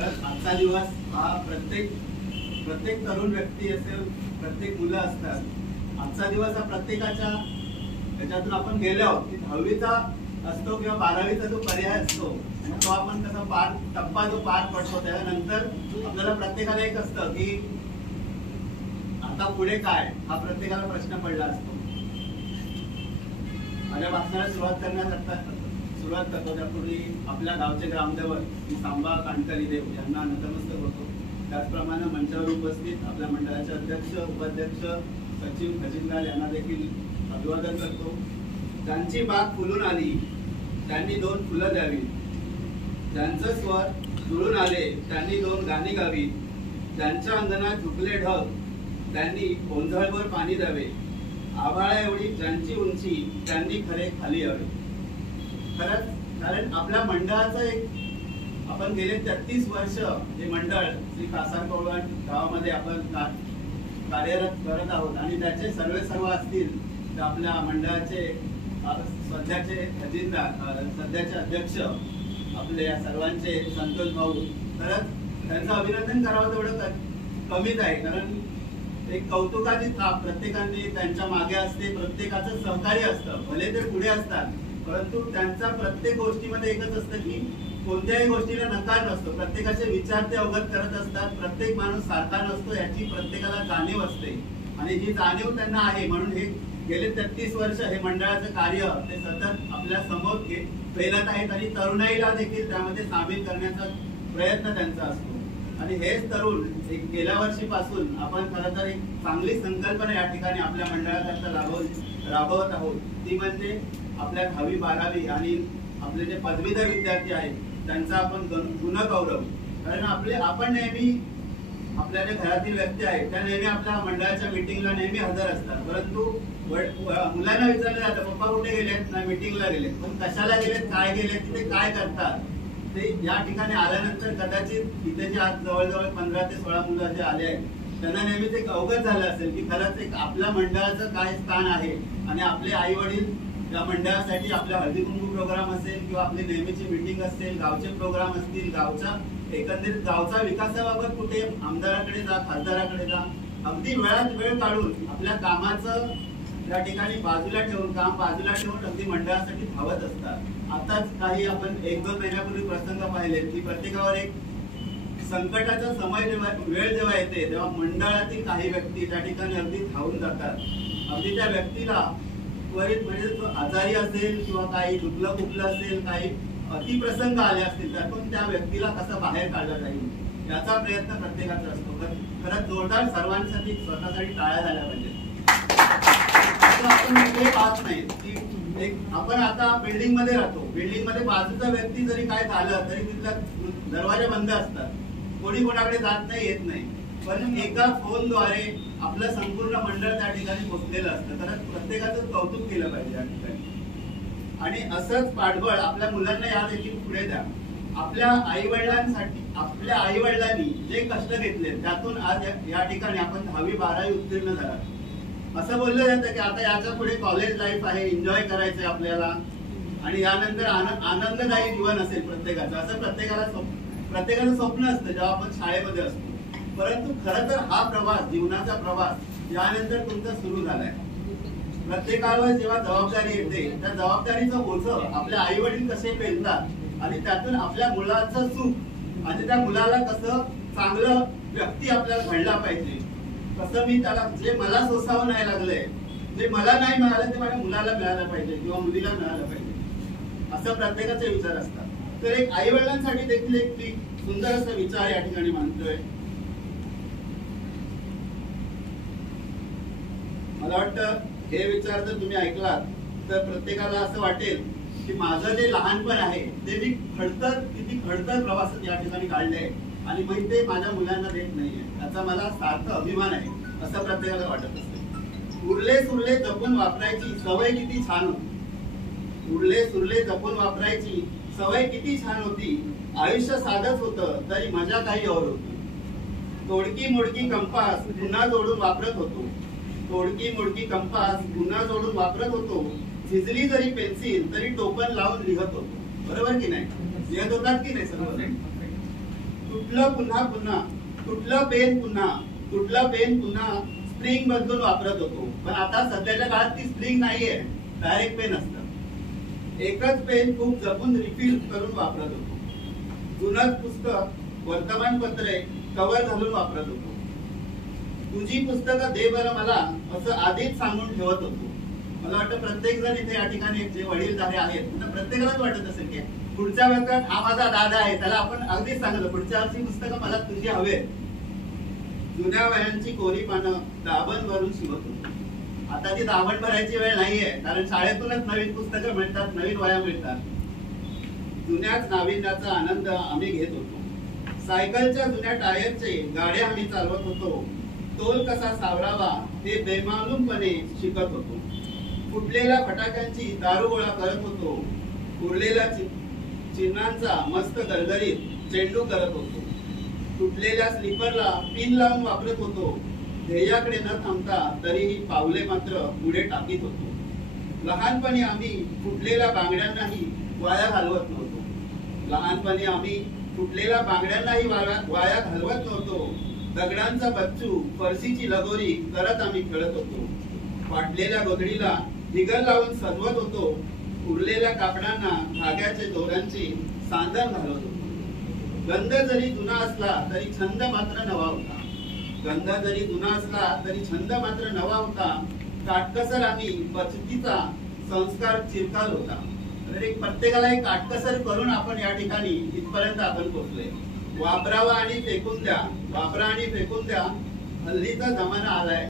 तर आजचा दिवस हा प्रत्येक तरुण व्यक्ती असेल, प्रत्येक मुलं असतात, आजचा दिवस हा प्रत्येकाच्या याच्यातून आपण गेलो आहोत की 10वीचा असतो किंवा 12वीचा जो पर्याय असतो तो आपण कसा टप्पा जो पार पडतो त्यानंतर आपल्याला प्रत्येकाला एक असतं की आता पुढे काय, हा प्रत्येकाला प्रश्न पडला असतो. माझ्या भाषणाला सुरुवात करतो त्यापूर्वी आपल्या गावचे ग्रामदैवत सांबा कानकरी देव यांना नतमस्तक होतो. त्याचप्रमाणे मंचावर उपस्थित आपल्या मंडळाचे अध्यक्ष, उपाध्यक्ष, सचिव, खजिनदार यांना देखील अभिवादन करतो. ज्यांची बाग फुलून आली त्यांनी 2 फुलं द्यावी, ज्यांचं स्वर जुळून आले त्यांनी 2 गाणी गावी, ज्यांच्या अंगणात झुकले ढग त्यांनी ओंझळभर पाणी द्यावे, आभाळा एवढी ज्यांची उंची त्यांनी खरे खाली यावे. खरंच, कारण आपल्या मंडळाचं एक आपण गेले 33 वर्ष हे मंडळ श्री कासारकोळवण गावामध्ये आपण कार्यरत करत आहोत आणि त्याचे सर्व असतील तर आपल्या मंडळाचे सध्याचे खजिनदार, सध्याचे अध्यक्ष आपले या सर्वांचे संतोष भाऊ, खरंच त्यांचं अभिनंदन करावं तेवढं कमीच आहे. कारण एक कौतुकाची थाप प्रत्येकाने त्यांच्या मागे असते, प्रत्येकाचं सहकार्य असतं. भले ते पुढे असतात परंतु त्यांचा प्रत्येक गोष्टीमध्ये एकच असतं की कोणत्याही गोष्टीला नकार नसतो. प्रत्येकाचे विचार ते अवगत करत असतात. प्रत्येक माणूस सारखा नसतो याची प्रत्येकाला जाणीव असते आणि ही जाणीव त्यांना आहे म्हणून हे गेले 33 वर्ष हे मंडळाचं कार्य ते सतत आपल्या समोर पेलत आहेत आणि तरुणाईला देखील त्यामध्ये सामील करण्याचा प्रयत्न त्यांचा असतो. आणि हेच तरुण गेल्या वर्षीपासून आपण खरं तर एक चांगली संकल्पना या ठिकाणी आपल्या मंडळाकरता राबवत आहोत. ती म्हणजे आपल्या 10वी 12वी आणि आपले जे पदवीधर विद्यार्थी आहेत त्यांचा आपण गुणगौरव. कारण आपण नेहमी आपल्या ज्या घरातील व्यक्ती आहेत त्या नेहमी आपल्या मंडळाच्या मीटिंगला नेहमी हजर असतात, परंतु मुलांना विचारलं जातं पप्पा कुठे गेलेत, ना मीटिंगला गेलेत, पण कशाला गेलेत, काय गेलेत, तिथे काय करतात. ते या ठिकाणी आल्यानंतर कदाचित इथे जे आज जवळजवळ 15 ते 16 मुलं जे आले आहेत त्यांना नेहमीच एक अवगत झालं असेल की खरंच एक आपल्या मंडळाचं काय स्थान आहे आणि आपले आई वडील या मंडळासाठी आपल्या हळदी कुंकू प्रोग्राम असेल किंवा आपली नेहमीची मीटिंग असेल, गावचे प्रोग्राम असतील, एकंदरीत गावचा विकासाबाबत कुठे आमदाराकडे जा, खासदाराकडे जा, अगदी वेळात वेळ काढून आपल्या कामाचं या ठिकाणी काम बाजूला ठेवून अगदी मंडळासाठी धावत असतात. आताच काही आपण 1-2 महिन्यापूर्वी प्रसंग पाहिले की प्रत्येकावर एक संकटाचा वेळ जेव्हा येते तेव्हा मंडळातील काही व्यक्ती त्या ठिकाणी अगदी धावून जातात. अगदी त्या व्यक्तीला त्वरित म्हणजे तो आजारी असेल किंवा काही दुखलं खुपलं असेल, काही अतिप्रसंग आले असतील त्यातून त्या व्यक्तीला कसं बाहेर काढला जाईल याचा प्रयत्न प्रत्येकाचा असतो. खरंच जोरदार सर्वांसाठी स्वतःसाठी टाळ्या झाल्या पाहिजे. आपण हे पाहत नाही की आपण आता बिल्डिंग मध्ये राहतो, बिल्डिंग मध्ये बाजूचा व्यक्ती जरी काय झालं तरी तिथला दरवाजा बंद असतात, कोणी कोणाकडे जात नाही, येत नाही, पण एका फोनद्वारे आपलं संपूर्ण मंडळ त्या ठिकाणी पोहोचलेलं असतं. तर प्रत्येकाचं कौतुक केलं पाहिजे या ठिकाणी. आणि असंच पाठबळ आपल्या मुलांना या देखील पुढे द्या. आपल्या आई वडिलांनी जे कष्ट घेतले त्यातून आज या ठिकाणी आपण 10वी 12वी उत्तीर्ण झाला. असं बोललं जातं की आता याच्या पुढे कॉलेज लाईफ आहे, एन्जॉय करायचंय आपल्याला आणि यानंतर आनंददायी जीवन असेल प्रत्येकाचं, असं प्रत्येकाचं स्वप्न असतं जेव्हा आपण शाळेमध्ये असतो. परंतु खरं तर हा प्रवास, जीवनाचा प्रवास यानंतर तुमचा सुरू झालाय. प्रत्येकावर जेव्हा जबाबदारी येते त्या जबाबदारीचं ओझं आपले आई वडील कसे पेलतात आणि त्यातून आपल्या मुलाचं सुख आणि त्या मुलाला कसं चांगलं व्यक्ती आपल्याला घडला पाहिजे, कसं मी त्याला जे मला सोसावं नाही लागलंय, जे मला नाही मिळालं ते माझ्या मुलाला मिळालं पाहिजे किंवा मुलीला मिळालं पाहिजे, असं प्रत्येकाचे विचार असतात. तर एक आई वडिलांसाठी देखील एक सुंदर असा विचार या ठिकाणी मांडतोय. मला वाटतं हे विचार जर तुम्ही ऐकलात तर प्रत्येकाला असं वाटेल की माझं जे लहानपण आहे ते मी किती खडतर प्रवासात या ठिकाणी काढलंय आणि मग ते माझ्या मुलांना देत नाहीये, याचा मला सार्थ अभिमान आहे असं प्रत्येकाला वाटत असते. उरले सुरले जपून वापरायची सवय किती छान होती, उरले सुरले जपून वापरायची सवय किती छान होती, आयुष्य साधच होतं तरी मजा काही और होती. तोडकी मोडकी कंपास पुन्हा जोडून वापरत होतो, तोडकी मोडकी कंपास पुन्हा जोडून वापरत होतो, झिजली जरी पेन्सिल तरी टोपण लावून लिहत होतो. बरोबर की नाही? लिहत होतात की नाही सर्व? तुटलं पुन्हा पुन्हा, तुटलं पेन पुन्हा, तुटलं पेन पुन्हा, स्प्रिंग बदलून वापरत होतो. पण आता सध्याच्या काळात ती स्प्रिंग नाहीये, डायरेक्ट पेन असतं. एकच पेन खूप जपून रिफिल करून वापरत होतो. जुनच पुस्तक, वर्तमानपत्रे कव्हर घालून वापरत होतो. तुझी पुस्तकं दे बरं मला, असं आधीच सांगून ठेवत होतो. मला वाटतं प्रत्येक जण इथे या ठिकाणी जे वडीलधारे आहेत त्यांना प्रत्येकालाच वाटत असेल की पुढच्या वर्गात हा माझा दादा आहे, त्याला आपण अगदीच सांगितलं पुढच्या वर्षी पुस्तकं मला तुझी हवे. जुन्या वह्यांची कोरी पानं दाबण भरून शिवत होतो. आता ती दाबण भरायची वेळ नाहीये, कारण शाळेतूनच नवीन पुस्तकं मिळतात, नवीन वह्या मिळतात. जुन्याच नाविन्याचा आनंद आम्ही घेत होतो. सायकलच्या जुन्या टायरचे गाड्या आम्ही चालवत होतो. तोल कसा सावरावा हे बेमालूमपणे शिकत होतो. फुटलेल्या फटाक्यांची दारू गोळा करत होतो. उरलेल्या चिन्हांचा मस्त गरगरीत चेंडू करत होतो. तुटलेल्या स्लीपरला पिन लावून वापरत होतो. ध्येयाकडे न थांबता तरीही पावले मात्र पुढे टाकीत होतो. लहानपणी आम्ही फुटलेल्या बांगड्यांनाही वाया घालवत नव्हतो. लहानपणी आम्ही फुटलेल्या बांगड्यांनाही वाया घालवत नव्हतो. दगडांचा बच्चू, फरशीची लगोरी करत आम्ही खेळत होतो. फाटलेल्या बगडीला ढिगल लावून सजवत होतो. उरलेल्या कापडांना धाग्याचे दोऱ्यांचे सांधण घालत होतो. गंध जरी जुना असला तरी छंद मात्र नवा होता. गंध जरी जुना असला तरी छंद मात्र नवा होता. काटकसर आम्ही बचतीचा संस्कार चिरकाल होता. तर प्रत्येकाला एक काटकसर करून आपण या ठिकाणी इथपर्यंत आपण पोहोचलोय. वापरावा आणि फेकून द्या, वापरा आणि फेकून द्या, हल्लीचा जमाना आलाय.